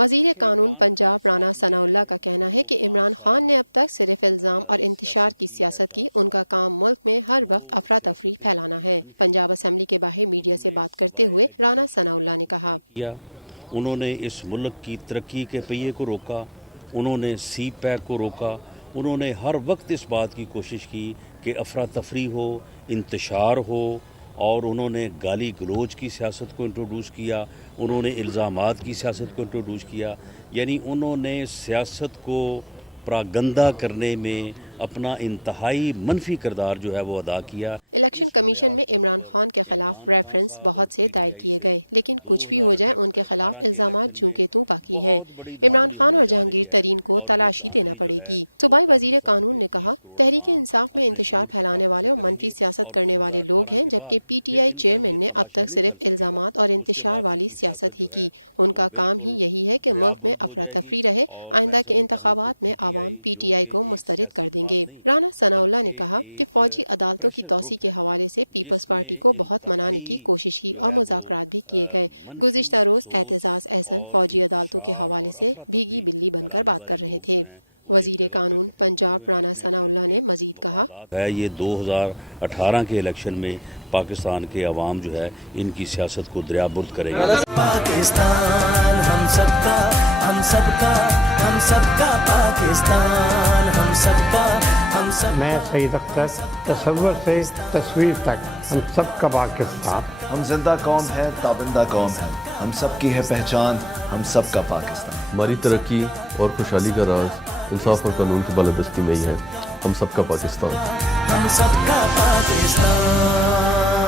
वज़ीर कानून पंजाब राना सनाउल्लाह का कहना है कि इमरान खान ने अब तक सिर्फ इल्ज़ाम और इंतशार की सियासत की। उनका काम मुल्क में हर वक्त अफरा तफरी फैलाना है। पंजाब असम्बली के बाहर मीडिया से बात करते हुए राना सनाउल्लाह ने कहा, उन्होंने इस मुल्क की तरक्की के पहिए को रोका, उन्होंने सी पैक को रोका, उन्होंने हर वक्त इस बात की कोशिश की कि अफरा तफरी हो, इंतशार हो, और उन्होंने गाली गलोच की सियासत को इंट्रोड्यूस किया, उन्होंने इल्ज़ामात की सियासत को इंट्रोड्यूस किया। यानी उन्होंने सियासत को प्रागंदा करने में अपना इंतहाई मनफी किरदार जो है वो अदा किया। इलेक्शन कमीशन में इमरान खान के खिलाफ रेफरेंस बहुत से दायर किए गए, लेकिन कुछ भी हो जाए उनके खिलाफ इल्जामात जूं के तू बाकी हैं। इमरान खान और जहांगीर तरीन को तलाशी देना पड़ेगी। सूबाई वजीर कानून ने कहा, तहरीक इंसाफ में इंतशार फैलाने वाले और मनफी सियासत करने वाले लोग हैं, जबकि PTI चेयरमैन ने अब तक सिर्फ इल्जामात और इंतशार वाली सियासत ही की। उनका काम ही यही है कि मुल्क में अफरा तफरी रहे। आइंदा के इंतखाबात में आवाम PTI को मुस्तरद कर देंगे। राना सनाउल्लाह ने कहा कि फौजी अदालतों की तौसी के हवाले से पीपल्स पार्टी को बहुत मनाने की कोशिश की और मुज़ाकरात भी किए गए। गुज़िश्ता रोज एतजाज़ अहसन फौजी अदालतों के हवाले से भीगी बिल्ली बनकर बात कर रहे थे। वज़ीर कानून पंजाब राना सनाउल्लाह ने मजीद कहा, ये 2018 के इलेक्शन में पाकिस्तान के अवाम जो है इनकी सियासत को दरियाबुर्द करेगा। पाकिस्तान हम सबका, हम सबका, हम सबका पाकिस्तान हम सबका, हम सब। मैं सईद अख्तर, तसव्वुर से तस्वीर तक हम सबका पाकिस्तान। हम जिंदा कौम है, ताबिंदा कौम है, हम सबकी है पहचान, हम सबका पाकिस्तान। हमारी तरक्की और खुशहाली का राज इंसाफ और कानून की बालादस्ती में ही है। हम सबका पाकिस्तान, हम सबका पाकिस्तान।